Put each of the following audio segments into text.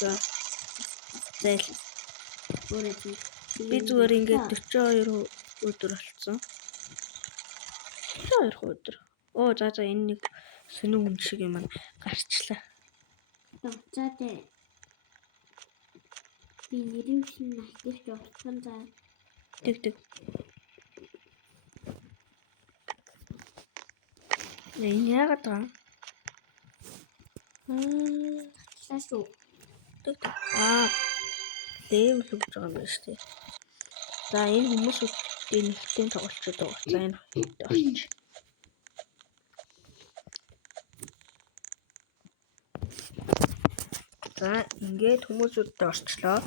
За. Зайл. Би зүгээр ингээд 42 өдөр болцсон. 42 өдөр. Оо за энэ нэг сонин хүн шиг юм гарчлаа. За дээ. Би нэрийн шин нахтирч орсон за. Тэг. Энэ яагаад вэ? Шашуу. Тэг. Левел өгч байгаа юм байна шүү дээ. За энэ хүмүүсүүдийн нэгтийн тоглолцоод байгаа. За энэ олч. За ингээд хүмүүсүүдтэй орчлоо.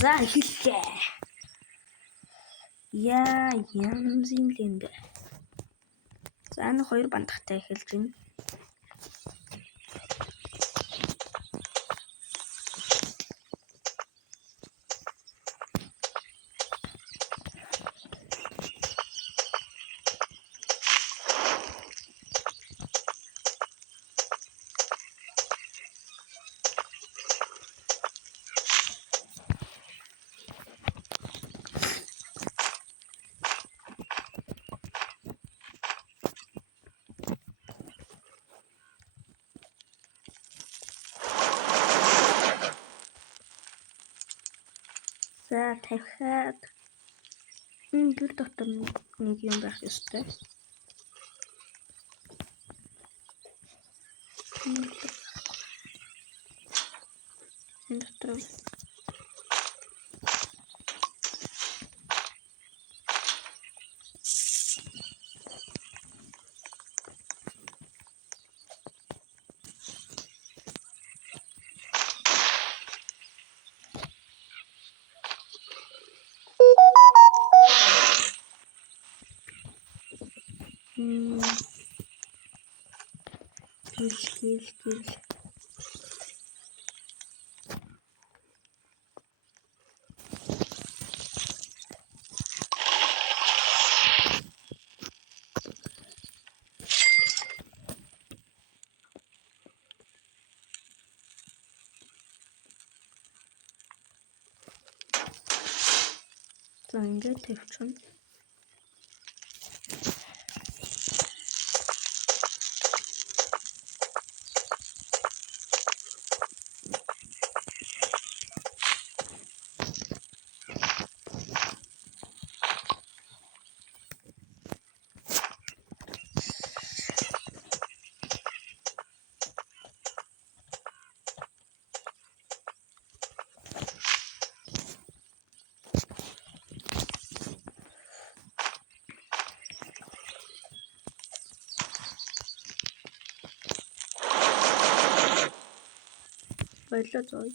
За эхэллээ. Янз юм лэнд. За энэ хоёр бандахтай эхэлж байна. За тавихад гэр дотор нэг юм байх ёстой. Энэ дотор гэл. За ингээд тавьчихна. Баярлалаа зоё.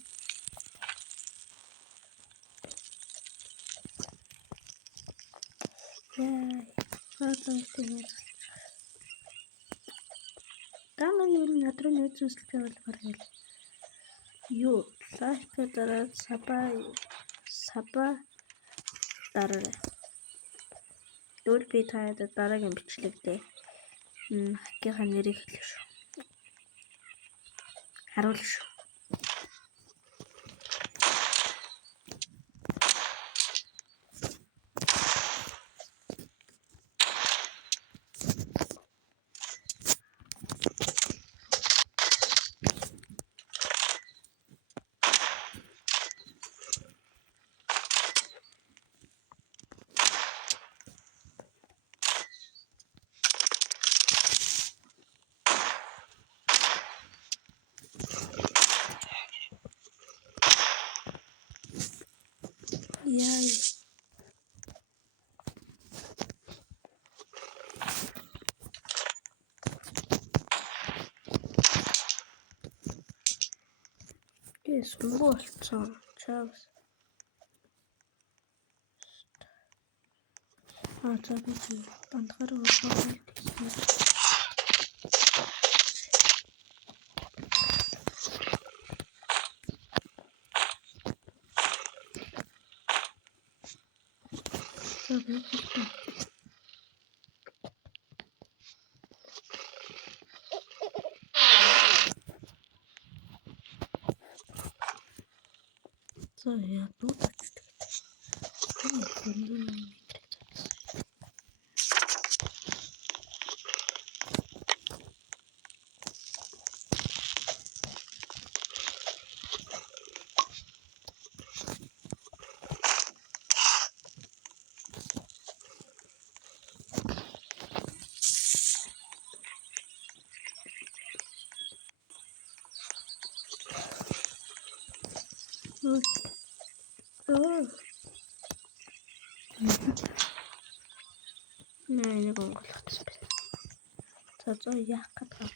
Таман юу надруу нэг зүйлтэй болмоор байл. Юу лайк дараа саба дараа. Дүүл би таад дараагийн бичлэг дээ. Хакийнхаа нэрийг хэлэх шүү. Харуул шүү. Яй. Болцсон. Чаавс. За би бандахаар өгөө. За би хэлсэн. За яа дуу татдаг. Нэг онголгоцсон байна. За яах гэдэг.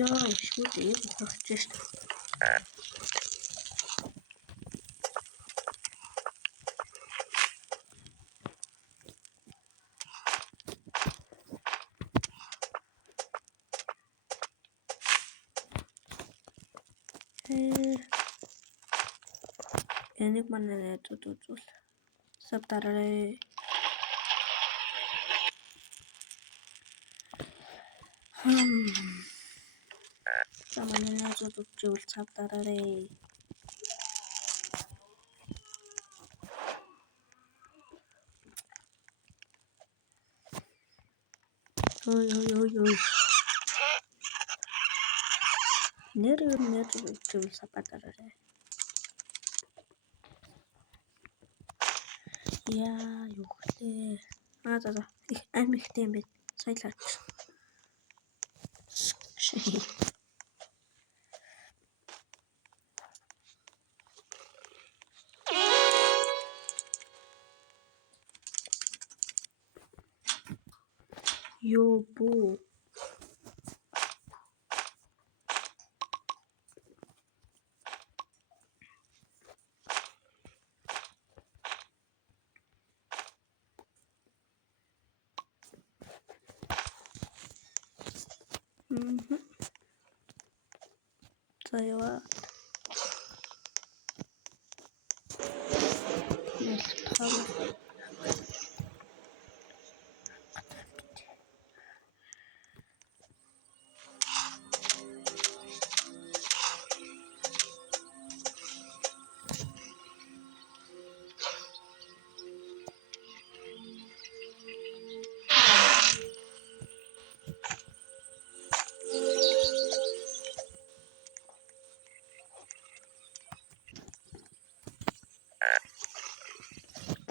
Яа, шүлээ бохогч шүү. Энийг манай найзууд үзүүл. Сав дараарай. За манай найзууд үзүүл сав дараарай. Ой. Нэр үзүүл сав дараарай. Яа, юу хөлөө. За. Их амигтэй юм бэ. Сайлаач. Ёо буу. За яваа.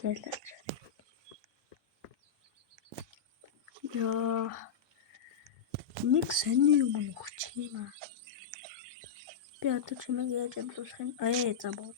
Зайлаач. Яа. Нэг сони юм өгч юм аа. Би одоо чимээ яаж амлуулах юм? За бод.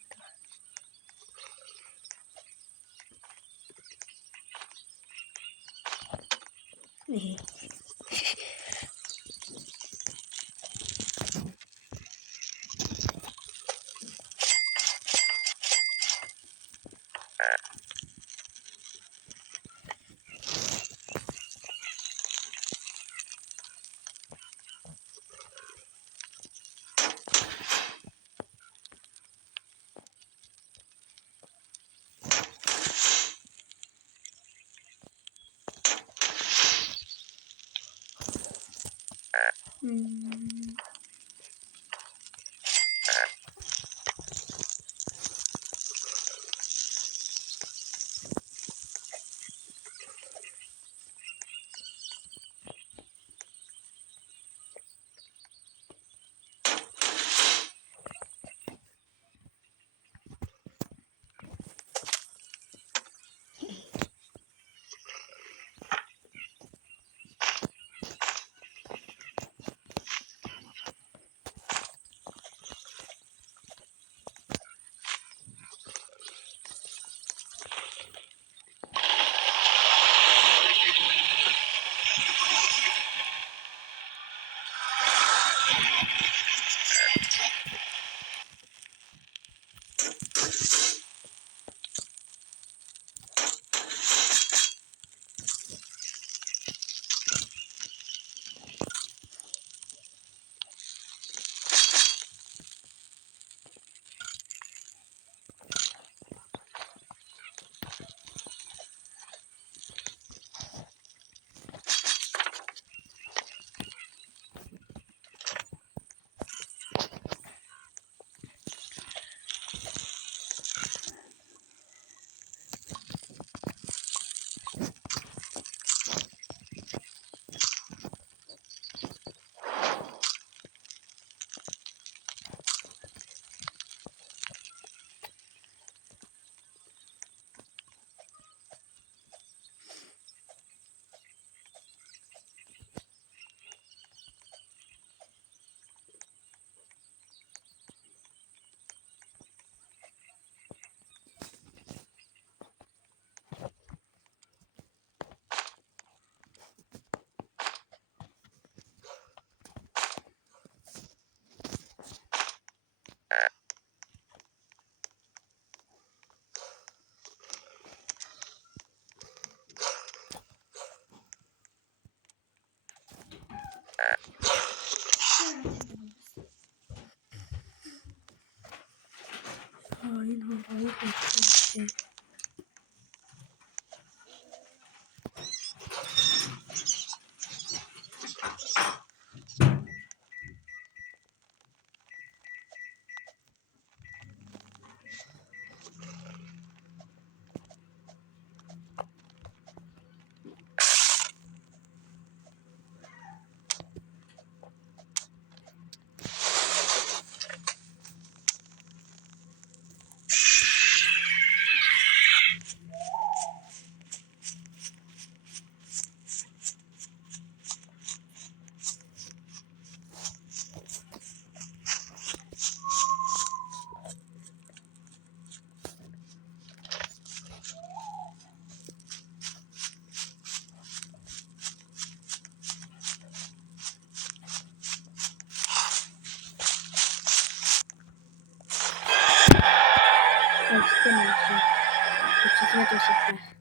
Which is what